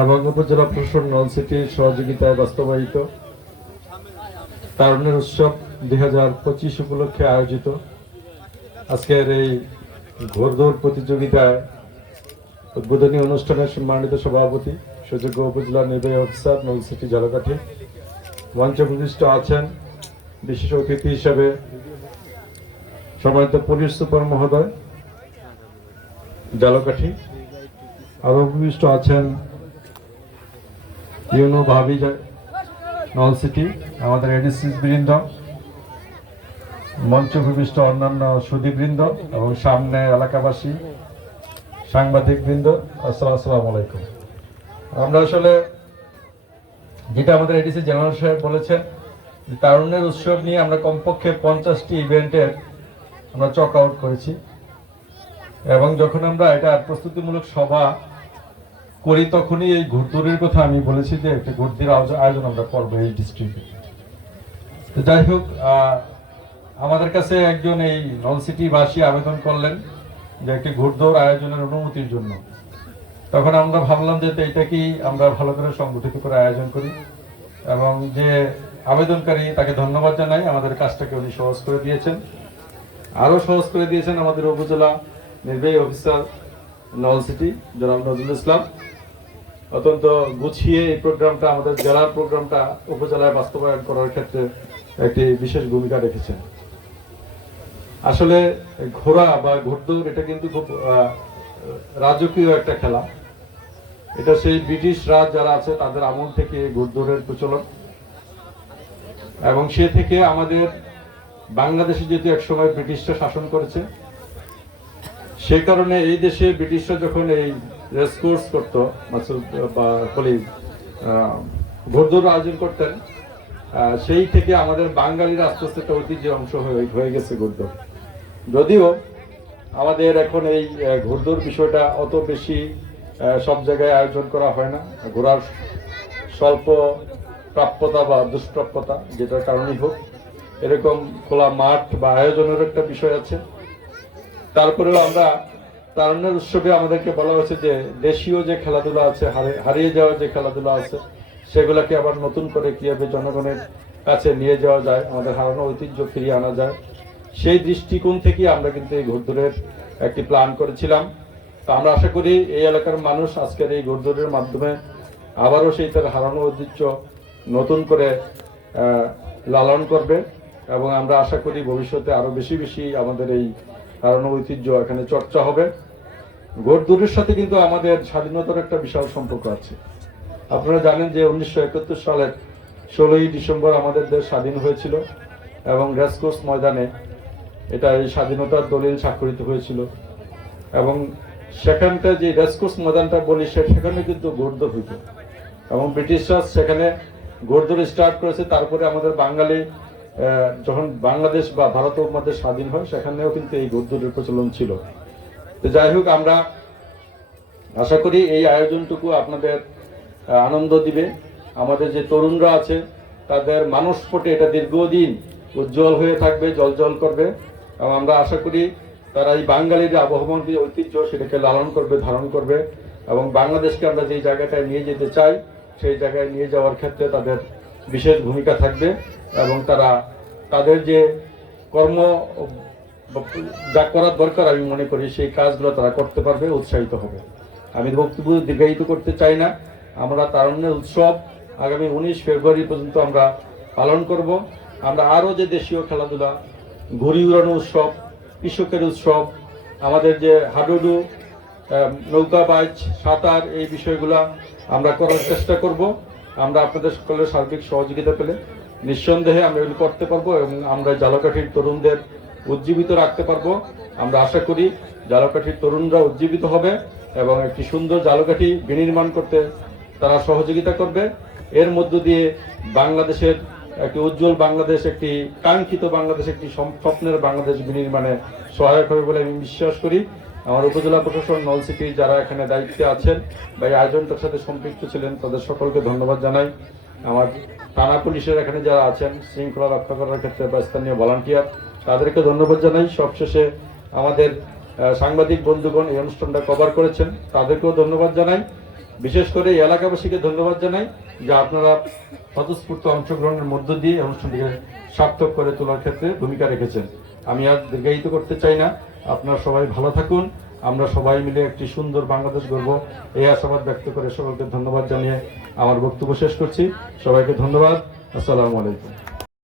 এবং উপজেলা প্রশাসন নল সিটির সহযোগিতায় বাস্তবায়িত। তারুণের উৎসব দুই হাজার পঁচিশ উপলক্ষে আয়োজিত। আজকের এই ঘোরদৌড় প্রতিযোগিতায় উদ্বোধনী অনুষ্ঠানের সম্মানিত সভাপতি, সুযোগ্য উপজেলা নির্বাহী অফিসার, নল সিটি ঝালকাঠি মঞ্চপ্রবিষ্ট আছেন বিশেষ অতিথি হিসেবে সম্মানিত পুলিশ সুপার মহোদয় ঝালকাঠি আরও উপবিষ্ট আছেন ইউনো ভাবি নল সিটি, আমাদের এডিসিস বৃন্দ মঞ্চ ভূমিষ্ঠ অন্যান্য সুদীবৃন্দ এবং সামনে এলাকাবাসী সাংবাদিক বৃন্দ আসসালামু আলাইকুম। আমরা আসলে যেটা আমাদের এডিসি জেনারেল সাহেব বলেছেন, যে তারুণ্যের উৎসব নিয়ে আমরা কমপক্ষে পঞ্চাশটি ইভেন্টের আমরা চক আউট করেছি। এবং যখন আমরা এটা প্রস্তুতিমূলক সভা করি তখনই এই ঘুরদৌড়ের কথা আমি বলেছি যে একটা ঘুরদির আয়োজন আমরা করব এই ডিস্ট্রিক্টে তো যাই হোক আমাদের কাছে একজন এই নল সিটি বাসী আবেদন করলেন যে একটি ঘুরদৌড় আয়োজনের অনুমতির জন্য। তখন আমরা ভাবলাম যে কি আমরা ভালো করে সংগঠিত করে আয়োজন করি এবং যে আবেদনকারী তাকে ধন্যবাদ জানাই, আমাদের কাজটাকে উনি সহজ করে দিয়েছেন। আরও সহজ করে দিয়েছেন আমাদের উপজেলা নির্বাহী অফিসার নল সিটি জনাব নজরুল ইসলাম। অত্যন্ত গুছিয়ে এই প্রোগ্রামটা, আমাদের জেলার প্রোগ্রামটা উপজেলায় বাস্তবায়ন করার ক্ষেত্রে একটি বিশেষ ভূমিকা রেখেছেন আসলে ঘোড়া বা ঘোড়দৌড়, এটা কিন্তু খুব রাজকীয় একটা খেলা। এটা সেই ব্রিটিশ রাজ যারা আছে, তাদের আমল থেকে ঘোড়দৌড়ের প্রচলন। এবং সে থেকে আমাদের বাংলাদেশে যেহেতু একসময় ব্রিটিশরা শাসন করেছে, সে কারণে এই দেশে ব্রিটিশরা যখন এই রেসকোর্স করতো মাসুদ বা কলি ঘোড়দৌড় আয়োজন করতেন। সেই থেকে আমাদের বাঙালির আস্তে আস্তে একটা ঐতিহ্যের অংশ হয়ে গেছে ঘোড়দৌড় যদিও আমাদের এখন এই আহ, ঘোড়দৌড় বিষয়টা অত বেশি সব জায়গায় আয়োজন করা হয় না। ঘোরার স্বল্প প্রাপ্যতা বা দুষ্প্রাপ্যতা যেটার কারণেই হোক এরকম খোলা মাঠ বা আয়োজনের একটা বিষয় আছে। তারপরেও আমরা তারুণ্যের উৎসবে আমাদেরকে বলা হয়েছে যে দেশীয় যে খেলাধুলা আছে, হারে- হারিয়ে যাওয়া যে খেলাধুলা আছে, সেগুলোকে আবার নতুন করে কীভাবে জনগণের কাছে নিয়ে যাওয়া যায়, আমাদের হারানো ঐতিহ্য ফিরিয়ে আনা যায়, সেই দৃষ্টিকোণ থেকে আমরা কিন্তু এই ঘোড়দৌড়ের একটি প্ল্যান করেছিলাম। তো আমরা আশা করি এই এলাকার মানুষ আজকের এই ঘোড়দৌড়ের মাধ্যমে আবারও সেই তার হারানো ঐতিহ্য নতুন করে লালন করবে এবং আমরা আশা করি ভবিষ্যতে আরও বেশি বেশি আমাদের এই হারানো ঐতিহ্য এখানে চর্চা হবে। ঘোড়দৌড়ের সাথে কিন্তু আমাদের স্বাধীনতার একটা বিশাল সম্পর্ক আছে। আপনারা জানেন যে উনিশশো একাত্তর সালের ষোলোই ডিসেম্বর আমাদের দেশ স্বাধীন হয়েছিল এবং রেসকোর্স ময়দানে এটা এই স্বাধীনতার দলিল স্বাক্ষরিত হয়েছিল। এবং সেখানটা যে রেসকোর্স ময়দানটা বলি সেখানে কিন্তু ঘোড়দৌড় হইত। এবং ব্রিটিশরা সেখানে ঘোড়দৌড় স্টার্ট করেছে, তারপরে আমাদের বাঙালি যখন বাংলাদেশ বা ভারত উপমহাদেশ স্বাধীন হয়, সেখানেও কিন্তু এই ঘোড়দৌড়ের প্রচলন ছিল। তো যাই হোক, আমরা আশা করি এই আয়োজনটুকু আপনাদের আনন্দ দিবে। আমাদের যে তরুণরা আছে, তাদের মানসপটে এটা দীর্ঘদিন উজ্জ্বল হয়ে থাকবে জল করবে। এবং আমরা আশা করি তারা এই বাঙালির আবহমান যে ঐতিহ্য, সেটাকে লালন করবে, ধারণ করবে। এবং বাংলাদেশকে আমরা যেই জায়গাটায় নিয়ে যেতে চাই, সেই জায়গায় নিয়ে যাওয়ার ক্ষেত্রে তাদের বিশেষ ভূমিকা থাকবে। এবং তারা তাদের যে কর্ম যা করার দরকার আমি মনে করি, সেই কাজগুলো তারা করতে পারবে, উৎসাহিত হবে। আমি বক্তব্য দীর্ঘায়িত করতে চাই না। আমরা তারুণ্যের উৎসব আগামী উনিশ ফেব্রুয়ারি পর্যন্ত আমরা পালন করব। আমরা আরও যে দেশীয় খেলাধুলা, ঘুড়ি উড়ানো উৎসব, কৃষকের উৎসব, আমাদের যে হাডুডু নৌকা বাইচ, সাঁতার, এই বিষয়গুলো আমরা করার চেষ্টা করব। আমরা আপনাদের সকলের সার্বিক সহযোগিতা পেলে নিঃসন্দেহে আমরা করতে পারব এবং আমরা জালকাঠির তরুণদের উজ্জীবিত রাখতে পারব। আমরা আশা করি জালকাঠির তরুণরা উজ্জীবিত হবে এবং একটি সুন্দর জালকাঠি বিনির্মাণ করতে তারা সহযোগিতা করবে। এর মধ্য দিয়ে বাংলাদেশের একটি উজ্জ্বল বাংলাদেশ, একটি কাঙ্ক্ষিত বাংলাদেশ, একটি স্বপ্নের বাংলাদেশ বিনির্মাণে সহায়ক হবে বলে আমি বিশ্বাস করি। আমার উপজেলা প্রশাসন, নল যারা এখানে দায়িত্বে আছেন বা এই আয়োজনটার সাথে সম্পৃক্ত ছিলেন, তাদের সকলকে ধন্যবাদ জানাই। আমার থানা পুলিশের এখানে যারা আছেন, শৃঙ্খলা রক্ষা করার ক্ষেত্রে বা স্থানীয় ভলান্টিয়ার তাদেরকে ধন্যবাদ জানাই। সবশেষে আমাদের সাংবাদিক বন্ধুগণ এই অনুষ্ঠানটা কভার করেছেন, তাদেরকেও ধন্যবাদ জানাই। বিশেষ করে এই এলাকাবাসীকে ধন্যবাদ জানাই, যে আপনারা স্বতঃস্ফূর্ত অংশগ্রহণের মধ্য দিয়ে অনুষ্ঠানটিকে সার্থক করে তোলার ক্ষেত্রে ভূমিকা রেখেছেন। আমি আর দীর্ঘায়িত করতে চাই না। আপনারা সবাই ভালো থাকুন। আমরা সবাই মিলে একটি সুন্দর বাংলাদেশ গড়ব। এই আশাবাদ ব্যক্ত করে সকলকে ধন্যবাদ জানিয়ে আমার বক্তব্য শেষ করছি। সবাইকে ধন্যবাদ। আসসালামু আলাইকুম।